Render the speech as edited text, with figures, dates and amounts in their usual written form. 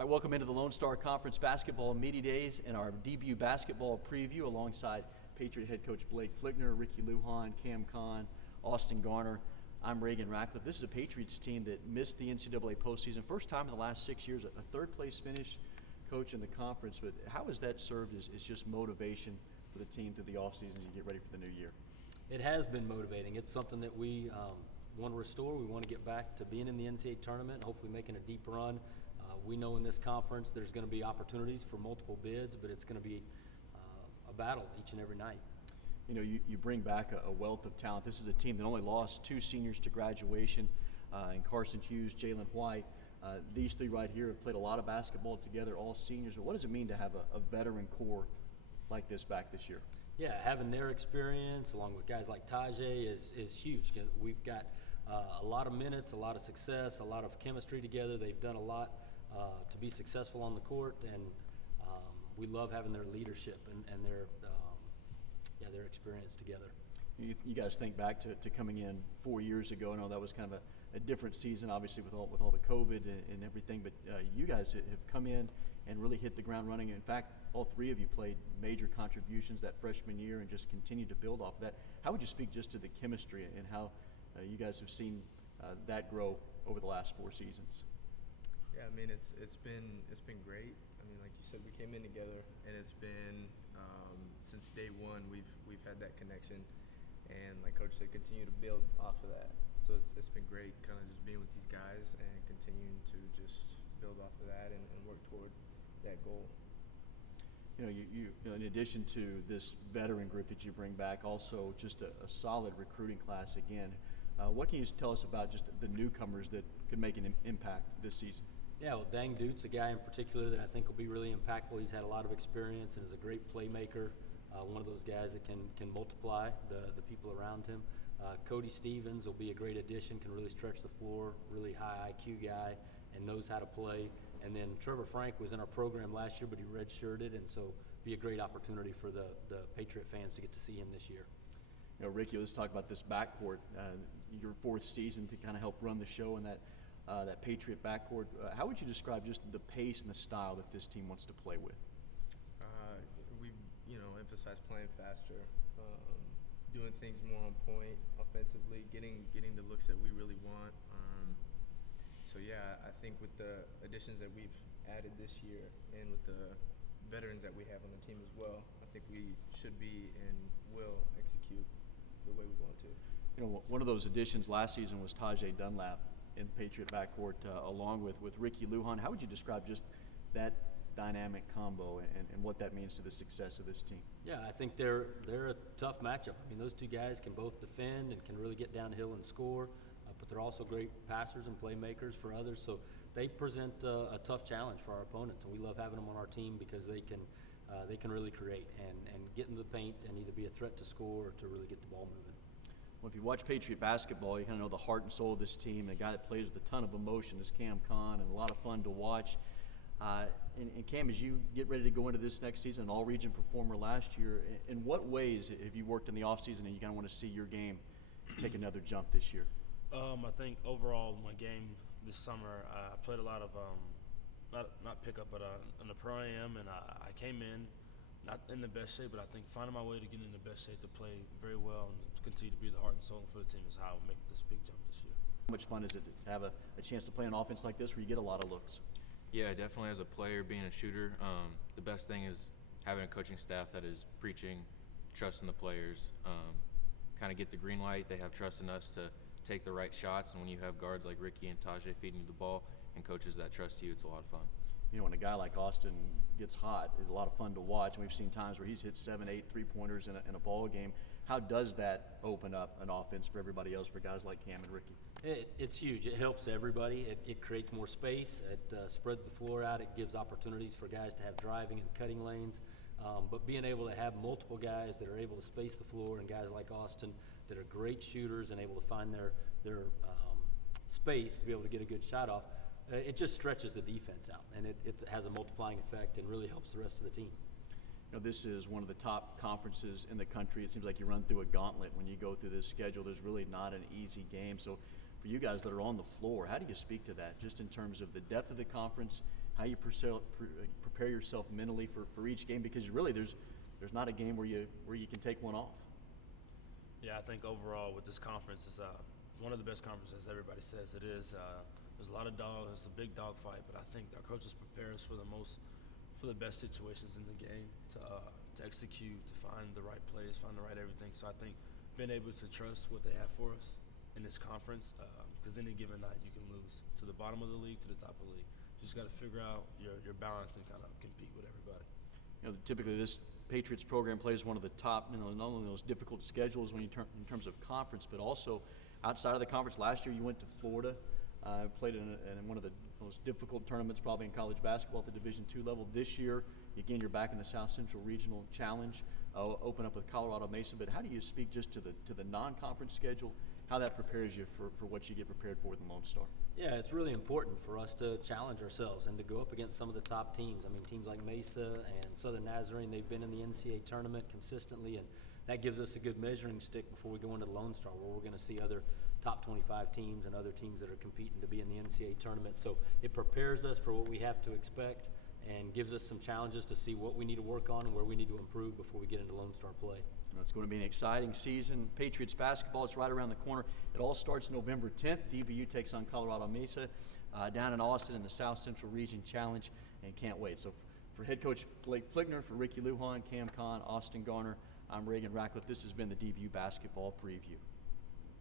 All right, welcome into the Lone Star Conference Basketball Media Days and our DBU basketball preview alongside Patriot head coach Blake Flickner, Ricky Lujan, Kahn, Austin Garner. I'm Reagan Ratcliffe. This is a Patriots team that missed the NCAA postseason. First time in the last 6 years, a third-place finish, coach, in the conference. But how has that served as just motivation for the team through the offseason as you get ready for the new year? It has been motivating. It's something that we want to restore. We want to get back to being in the NCAA tournament and hopefully making a deep run. We know in this conference there's going to be opportunities for multiple bids, but it's going to be a battle each and every night. You know, you bring back a wealth of talent. This is a team that only lost 2 seniors to graduation, in Carson Hughes, Jalen White. These 3 right here have played a lot of basketball together, all seniors. But what does it mean to have a veteran core like this back this year? Yeah, having their experience along with guys like Tajay is huge. We've got a lot of minutes, a lot of success, a lot of chemistry together. They've done a lot to be successful on the court, and we love having their leadership and their experience together. You guys think back to coming in 4 years ago. I know that was kind of a different season, obviously, with all the COVID and everything, but you guys have come in and really hit the ground running. In fact, all 3 of you played major contributions that freshman year and just continued to build off of that. How would you speak just to the chemistry and how you guys have seen that grow over the last 4 seasons? Yeah, I mean it's been great. I mean, like you said, we came in together, and it's been since day one we've had that connection, and like Coach said, continue to build off of that. So it's been great, kind of just being with these guys and continuing to just build off of that and work toward that goal. You know, you in addition to this veteran group that you bring back, also just a solid recruiting class again. What can you tell us about just the newcomers that could make an impact this season? Yeah, well, Dang Dute's a guy in particular that I think will be really impactful. He's had a lot of experience and is a great playmaker. One of those guys that can multiply the people around him. Cody Stevens will be a great addition, can really stretch the floor, really high IQ guy, and knows how to play. And then Trevor Frank was in our program last year, but he redshirted, and so be a great opportunity for the Patriot fans to get to see him this year. You know, Ricky, let's talk about this backcourt. Your 4th season to kind of help run the show in that Patriot backcourt. How would you describe just the pace and the style that this team wants to play with? We've emphasized playing faster, doing things more on point offensively, getting the looks that we really want. So yeah, I think with the additions that we've added this year and with the veterans that we have on the team as well, I think we should be and will execute the way we want to. You know, one of those additions last season was Tajay Dunlap in the Patriot backcourt, along with Ricky Lujan. How would you describe just that dynamic combo and what that means to the success of this team? Yeah, I think they're a tough matchup. I mean, those 2 guys can both defend and can really get downhill and score, but they're also great passers and playmakers for others. So they present a tough challenge for our opponents, and we love having them on our team because they can really create and get into the paint and either be a threat to score or to really get the ball moving. Well, if you watch Patriot basketball, you kind of know the heart and soul of this team. A guy that plays with a ton of emotion is Kahn, and a lot of fun to watch. And Cam, as you get ready to go into this next season, an all-region performer last year, in what ways have you worked in the offseason and you kind of want to see your game take another jump this year? I think overall my game this summer, I played a lot of not pickup, but in the pro-am, and I came in not in the best shape, but I think finding my way to get in the best shape to play very well and continue to be the heart and soul for the team is how I will make this big jump this year. How much fun is it to have a chance to play an offense like this where you get a lot of looks? Yeah, definitely as a player, being a shooter, the best thing is having a coaching staff that is preaching trust in the players, kind of get the green light. They have trust in us to take the right shots, and when you have guards like Ricky and Tajay feeding you the ball and coaches that trust you, it's a lot of fun. You know, when a guy like Austin gets hot, it's a lot of fun to watch. And we've seen times where he's hit 7, 8 3-pointers in a ball game. How does that open up an offense for everybody else, for guys like Cam and Ricky? It's huge. It helps everybody. It creates more space. It spreads the floor out. It gives opportunities for guys to have driving and cutting lanes. But being able to have multiple guys that are able to space the floor, and guys like Austin that are great shooters and able to find their space to be able to get a good shot off, it just stretches the defense out, and it has a multiplying effect and really helps the rest of the team. You know, this is one of the top conferences in the country. It seems like you run through a gauntlet when you go through this schedule. There's really not an easy game. So for you guys that are on the floor, how do you speak to that, just in terms of the depth of the conference, how you prepare yourself mentally for each game, because really there's not a game where you can take one off. Yeah, I think overall with this conference, it's one of the best conferences, everybody says it is. There's a lot of dogs, it's a big dog fight, but I think our coaches prepare us for the best situations in the game to execute, to find the right plays, find the right everything. So I think being able to trust what they have for us in this conference, because any given night you can lose to the bottom of the league, to the top of the league. You just got to figure out your balance and kind of compete with everybody. Typically this Patriots program plays one of the top, not only those difficult schedules in terms of conference, but also outside of the conference. Last year you went to Florida, played in one of the most difficult tournaments probably in college basketball at the Division II level. This year, again, you're back in the South Central Regional Challenge, open up with Colorado Mesa. But how do you speak just to the non-conference schedule, how that prepares you for what you get prepared for with the Lone Star? Yeah, it's really important for us to challenge ourselves and to go up against some of the top teams. I mean, teams like Mesa and Southern Nazarene, they've been in the NCAA tournament consistently, and that gives us a good measuring stick before we go into the Lone Star, where we're going to see other top 25 teams and other teams that are competing to be in the NCAA tournament. So it prepares us for what we have to expect and gives us some challenges to see what we need to work on and where we need to improve before we get into Lone Star play. It's going to be an exciting season. Patriots basketball, it's right around the corner. It all starts November 10th. DBU takes on Colorado Mesa down in Austin in the South Central Region Challenge, and can't wait. So for head coach Blake Flickner, for Ricky Lujan, Cam Kahn, Austin Garner, I'm Reagan Ratcliffe. This has been the DBU Basketball Preview.